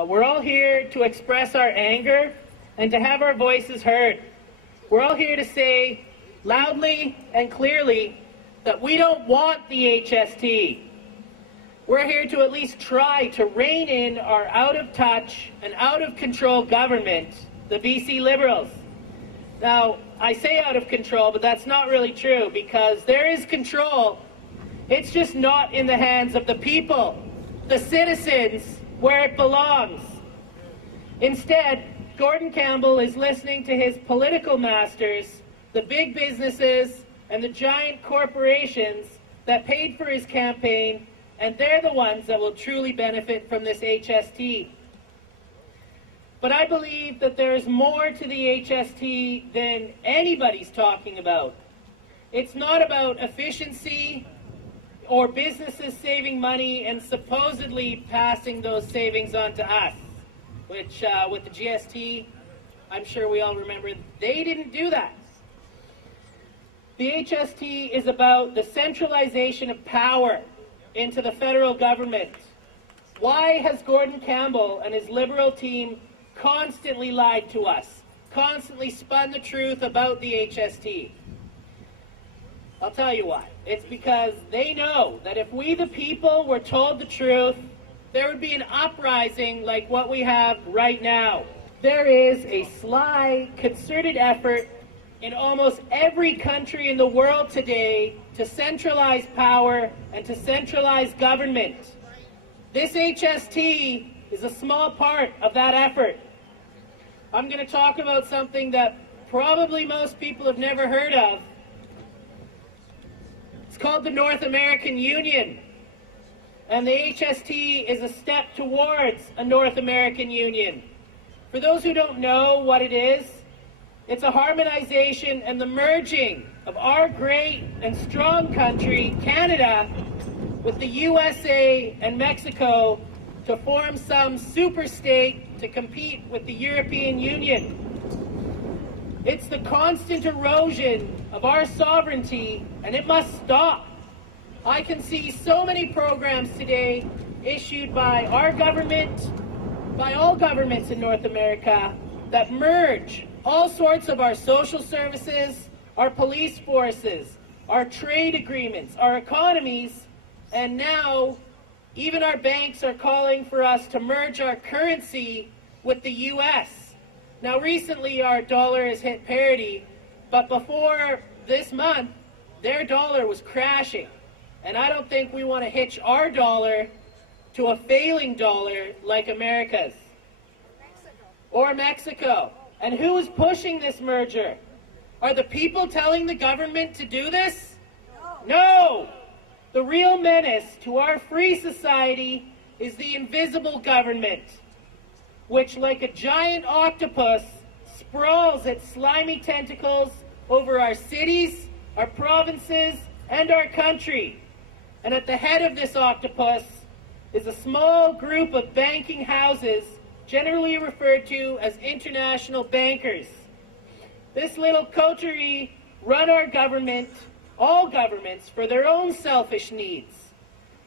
We're all here to express our anger and to have our voices heard. We're all here to say loudly and clearly that we don't want the HST. We're here to at least try to rein in our out-of-touch and out-of-control government, the BC Liberals. Now, I say out of control, but that's not really true because there is control. It's just not in the hands of the people, the citizens, where it belongs. Instead, Gordon Campbell is listening to his political masters, the big businesses and the giant corporations that paid for his campaign, and they're the ones that will truly benefit from this HST. But I believe that there is more to the HST than anybody's talking about. It's not about efficiency or businesses saving money and supposedly passing those savings on to us, which with the GST, I'm sure we all remember, they didn't do that. The HST is about the centralization of power into the federal government. Why has Gordon Campbell and his Liberal team constantly lied to us, constantly spun the truth about the HST? I'll tell you why. It's because they know that if we the people were told the truth, there would be an uprising like what we have right now. There is a sly, concerted effort in almost every country in the world today to centralize power and to centralize government. This HST is a small part of that effort. I'm going to talk about something that probably most people have never heard of. It's called the North American Union. And the HST is a step towards a North American Union. For those who don't know what it is, it's a harmonization and the merging of our great and strong country, Canada, with the USA and Mexico to form some super state to compete with the European Union. It's the constant erosion of our sovereignty, and it must stop. I can see so many programs today issued by our government, by all governments in North America, that merge all sorts of our social services, our police forces, our trade agreements, our economies, and now even our banks are calling for us to merge our currency with the US. Now recently our dollar has hit parity, but before this month, their dollar was crashing. And I don't think we want to hitch our dollar to a failing dollar like America's. Or Mexico. And who is pushing this merger? Are the people telling the government to do this? No! The real menace to our free society is the invisible government, which like a giant octopus sprawls its slimy tentacles over our cities, our provinces, and our country. And at the head of this octopus is a small group of banking houses generally referred to as international bankers. This little coterie run our government, all governments, for their own selfish needs.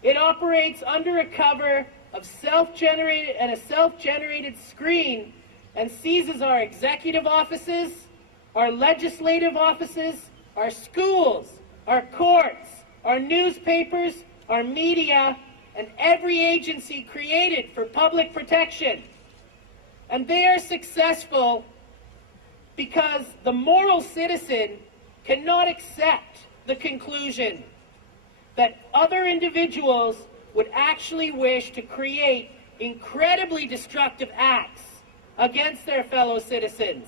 It operates under a cover of a self-generated screen and seizes our executive offices, our legislative offices, our schools, our courts, our newspapers, our media, and every agency created for public protection. And they are successful because the moral citizen cannot accept the conclusion that other individuals would actually wish to create incredibly destructive acts against their fellow citizens.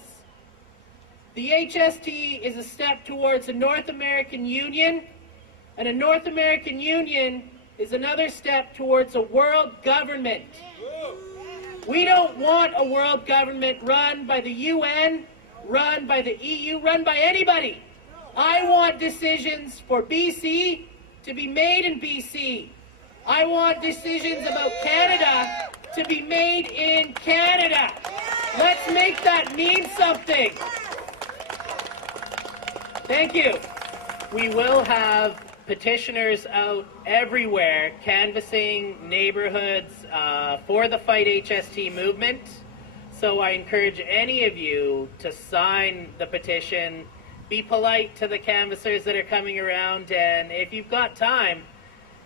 The HST is a step towards a North American Union, and a North American Union is another step towards a world government. We don't want a world government run by the UN, run by the EU, run by anybody. I want decisions for BC to be made in BC. I want decisions about Canada to be made in Canada. Let's make that mean something. Thank you. We will have petitioners out everywhere canvassing neighborhoods for the Fight HST movement. So I encourage any of you to sign the petition, be polite to the canvassers that are coming around, and if you've got time,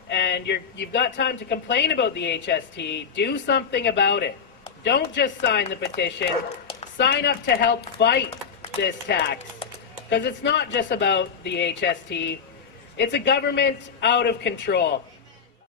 and you've got time to complain about the HST, do something about it. Don't just sign the petition. Sign up to help fight this tax. Because it's not just about the HST. It's a government out of control.